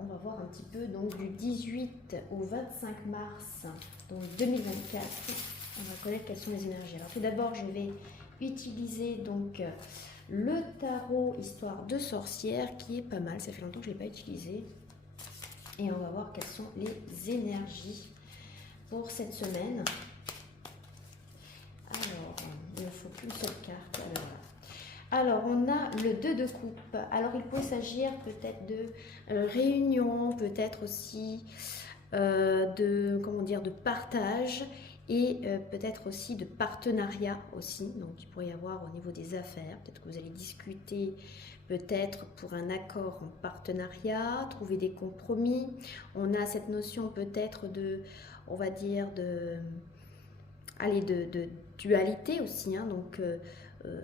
On va voir un petit peu donc du 18 au 25 mars donc 2024. On va connaître quelles sont les énergies. Alors tout d'abord, je vais utiliser donc le tarot Histoire de sorcière qui est pas mal. Ça fait longtemps que je ne l'ai pas utilisé. Et on va voir quelles sont les énergies pour cette semaine. Alors, il ne faut qu'une seule carte. Alors, on a le 2 de coupe. Alors, il peut s'agir peut-être de réunion, peut-être aussi de partage et peut-être aussi de partenariat aussi. Donc, il pourrait y avoir au niveau des affaires, peut-être que vous allez discuter peut-être pour un accord en partenariat, trouver des compromis. On a cette notion peut-être de, on va dire, de dualité aussi, hein, donc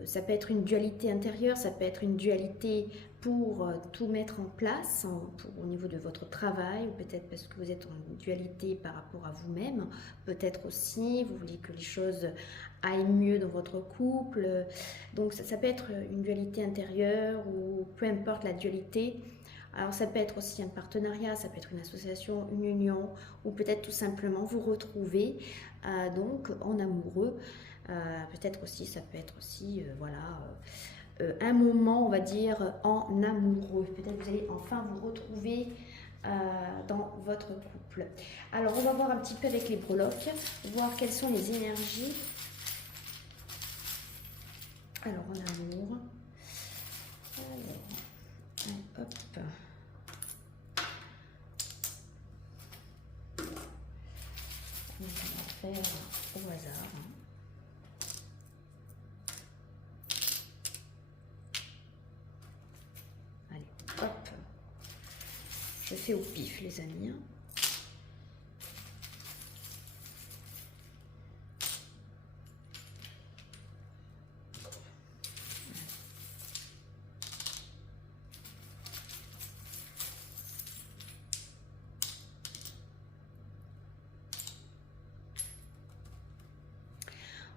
ça peut être une dualité intérieure, ça peut être une dualité pour tout mettre en place au niveau de votre travail, ou peut-être parce que vous êtes en dualité par rapport à vous-même, peut-être aussi vous voulez que les choses aillent mieux dans votre couple, donc ça peut être une dualité intérieure ou peu importe la dualité. Alors ça peut être aussi un partenariat, ça peut être une association, une union, ou peut-être tout simplement vous retrouver donc en amoureux. Peut-être aussi, ça peut être aussi, un moment, on va dire, en amoureux. Peut-être que vous allez enfin vous retrouver dans votre couple. Alors, on va voir un petit peu avec les breloques, voir quelles sont les énergies. Alors, en amour. Alors, hop. On va faire au hasard. Allez, hop. Je fais au pif, les amis.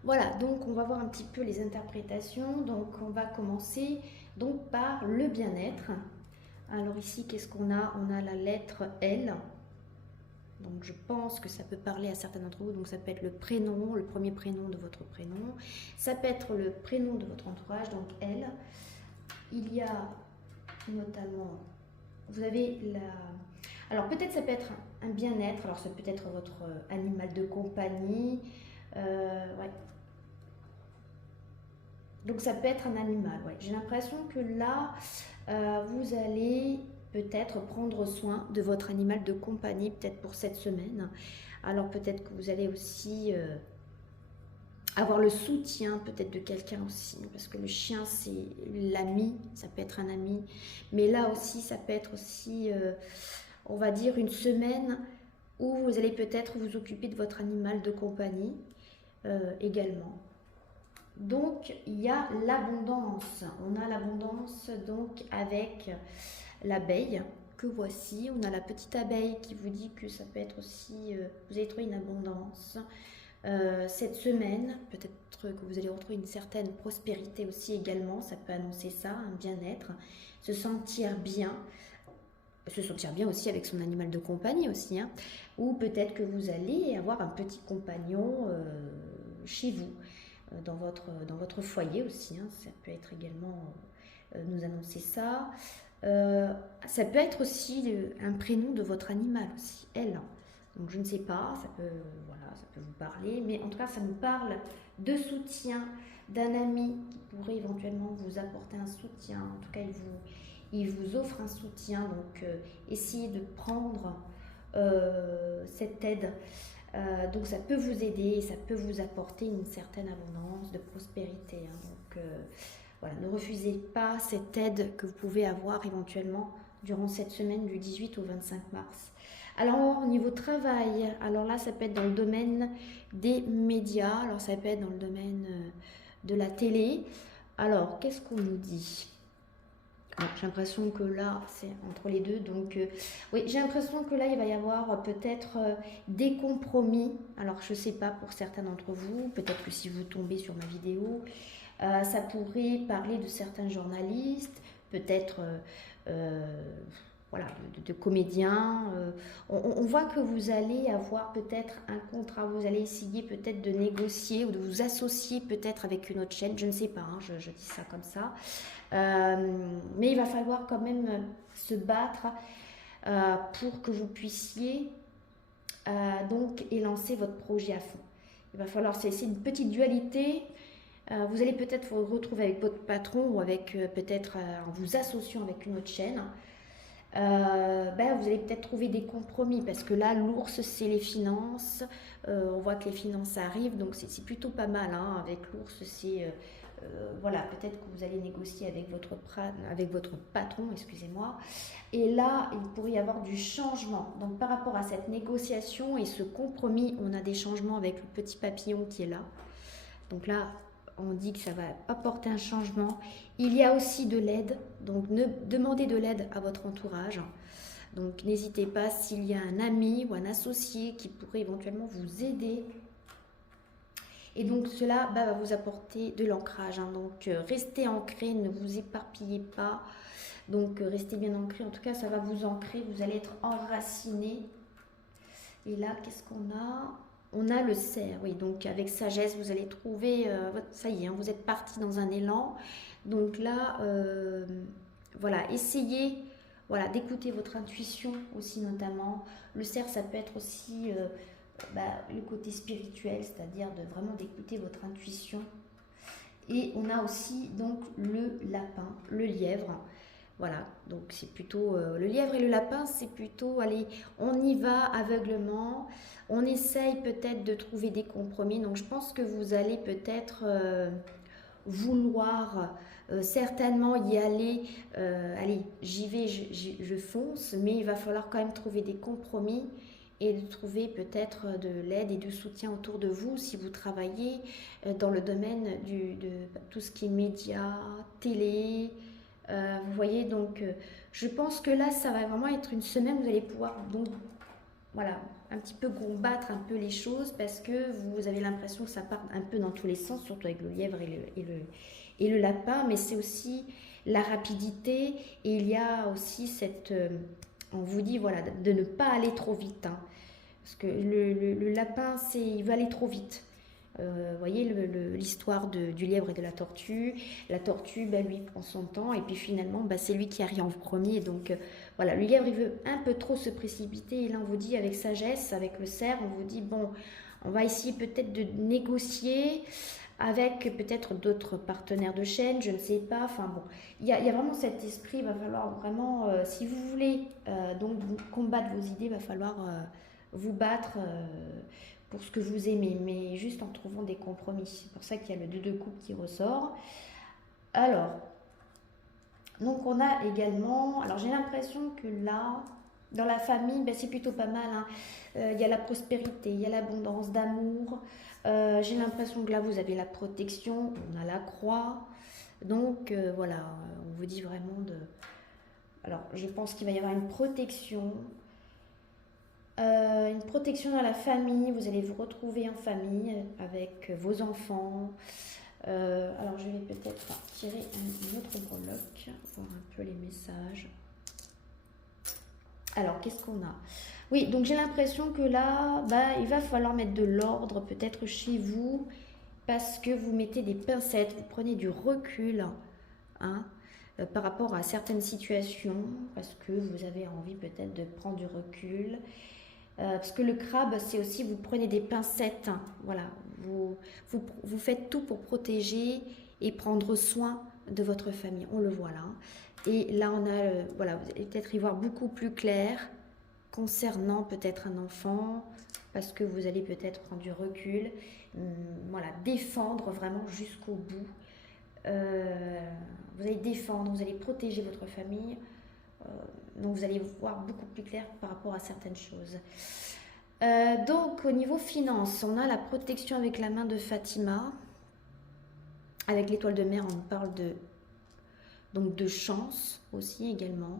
Voilà, donc on va voir un petit peu les interprétations. Donc on va commencer donc par le bien-être. Alors ici, qu'est-ce qu'on a? On a la lettre L. Donc je pense que ça peut parler à certains d'entre vous. Donc ça peut être le prénom, le premier prénom de votre prénom. Ça peut être le prénom de votre entourage, donc L. Il y a notamment, vous avez la... Alors peut-être ça peut être un bien-être. Alors ça peut être votre animal de compagnie. Ouais. Donc ça peut être un animal, ouais. J'ai l'impression que là, vous allez peut-être prendre soin de votre animal de compagnie, peut-être pour cette semaine. Alors peut-être que vous allez aussi avoir le soutien peut-être de quelqu'un aussi, parce que le chien c'est l'ami, ça peut être un ami. Mais là aussi, ça peut être aussi, on va dire, une semaine où vous allez peut-être vous occuper de votre animal de compagnie également. Donc, il y a l'abondance. On a l'abondance donc avec l'abeille que voici. On a la petite abeille qui vous dit que ça peut être aussi, vous allez trouver une abondance. Cette semaine, peut-être que vous allez retrouver une certaine prospérité aussi également. Ça peut annoncer ça, un bien-être, se sentir bien. Se sentir bien aussi avec son animal de compagnie aussi. Hein. Ou peut-être que vous allez avoir un petit compagnon chez vous. Dans votre foyer aussi, hein, ça peut être également nous annoncer ça. Ça peut être aussi un prénom de votre animal aussi, elle. Donc je ne sais pas, ça peut vous parler, mais en tout cas ça nous parle de soutien d'un ami qui pourrait éventuellement vous apporter un soutien. En tout cas il vous offre un soutien, donc essayez de prendre cette aide. Donc ça peut vous aider, ça peut vous apporter une certaine abondance de prospérité. Hein. Donc voilà, ne refusez pas cette aide que vous pouvez avoir éventuellement durant cette semaine du 18 au 25 mars. Alors au niveau travail, alors là ça peut être dans le domaine des médias, alors ça peut être dans le domaine de la télé. Alors qu'est-ce qu'on nous dit ? J'ai l'impression que là, c'est entre les deux. Donc, oui, j'ai l'impression que là, il va y avoir peut-être des compromis. Alors, je ne sais pas pour certains d'entre vous. Peut-être que si vous tombez sur ma vidéo, ça pourrait parler de certains journalistes. Peut-être voilà, de comédien. On voit que vous allez avoir peut-être un contrat, vous allez essayer peut-être de négocier ou de vous associer peut-être avec une autre chaîne, je ne sais pas, hein, je dis ça comme ça. Mais il va falloir quand même se battre pour que vous puissiez donc élancer votre projet à fond. Il va falloir, c'est une petite dualité. Vous allez peut-être vous retrouver avec votre patron ou avec peut-être en vous associant avec une autre chaîne. Vous allez peut-être trouver des compromis parce que là, l'ours, c'est les finances. On voit que les finances arrivent, donc c'est plutôt pas mal. Hein. Avec l'ours, c'est voilà, peut-être que vous allez négocier avec votre patron, excusez-moi. Et là, il pourrait y avoir du changement. Donc par rapport à cette négociation et ce compromis, on a des changements avec le petit papillon qui est là. Donc là, on dit que ça va apporter un changement. Il y a aussi de l'aide, donc demandez de l'aide à votre entourage. Donc n'hésitez pas s'il y a un ami ou un associé qui pourrait éventuellement vous aider. Et donc cela va vous apporter de l'ancrage. Hein. Donc restez ancré, ne vous éparpillez pas. Donc restez bien ancré. En tout cas, ça va vous ancrer. Vous allez être enraciné. Et là, qu'est-ce qu'on a? On a le cerf, oui, donc avec sagesse, vous allez trouver, ça y est, hein, vous êtes parti dans un élan. Donc là, voilà, essayez voilà, d'écouter votre intuition aussi notamment. Le cerf, ça peut être aussi le côté spirituel, c'est-à-dire de vraiment d'écouter votre intuition. Et on a aussi donc le lapin, le lièvre. Voilà, donc c'est plutôt le lièvre et le lapin, c'est plutôt, allez, on y va aveuglement, on essaye peut-être de trouver des compromis. Donc je pense que vous allez peut-être vouloir certainement y aller, allez, j'y vais, je fonce, mais il va falloir quand même trouver des compromis et de trouver peut-être de l'aide et du soutien autour de vous si vous travaillez dans le domaine de tout ce qui est médias, télé. Vous voyez, donc je pense que là, ça va vraiment être une semaine où vous allez pouvoir donc, voilà, un petit peu combattre un peu les choses parce que vous avez l'impression que ça part un peu dans tous les sens, surtout avec le lièvre et le lapin, mais c'est aussi la rapidité et il y a aussi cette... on vous dit voilà, de ne pas aller trop vite. Hein, parce que le lapin, il veut aller trop vite. Vous voyez l'histoire du lièvre et de la tortue. La tortue, lui, prend son temps et puis finalement, c'est lui qui arrive en premier. Donc voilà, le lièvre, il veut un peu trop se précipiter. Et là, on vous dit avec sagesse, avec le cerf, on vous dit, bon, on va essayer peut-être de négocier avec peut-être d'autres partenaires de chaîne, je ne sais pas. Enfin bon, il y a vraiment cet esprit, il va falloir vraiment, si vous voulez donc combattre vos idées, il va falloir vous battre pour ce que vous aimez, mais juste en trouvant des compromis. C'est pour ça qu'il y a le 2 de coupe qui ressort. Alors, donc on a également, alors j'ai l'impression que là, dans la famille, c'est plutôt pas mal. Hein. Il y a la prospérité, il y a l'abondance d'amour. J'ai l'impression que là, vous avez la protection, on a la croix. Donc voilà, on vous dit vraiment de... Alors, je pense qu'il va y avoir une protection. Une protection dans la famille, vous allez vous retrouver en famille avec vos enfants. Alors je vais peut-être tirer une autre breloque, voir un peu les messages. Alors qu'est-ce qu'on a? Oui, donc j'ai l'impression que là, il va falloir mettre de l'ordre peut-être chez vous parce que vous mettez des pincettes, vous prenez du recul hein, par rapport à certaines situations parce que vous avez envie peut-être de prendre du recul. Parce que le crabe, c'est aussi, vous prenez des pincettes, hein, voilà, vous faites tout pour protéger et prendre soin de votre famille, on le voit là. Hein. Et là, on a, voilà, vous allez peut-être y voir beaucoup plus clair concernant peut-être un enfant, parce que vous allez peut-être prendre du recul, voilà, défendre vraiment jusqu'au bout. Vous allez défendre, vous allez protéger votre famille. Donc vous allez voir beaucoup plus clair par rapport à certaines choses. Donc au niveau finance, on a la protection avec la main de Fatima. Avec l'étoile de mer, on parle donc de chance aussi également.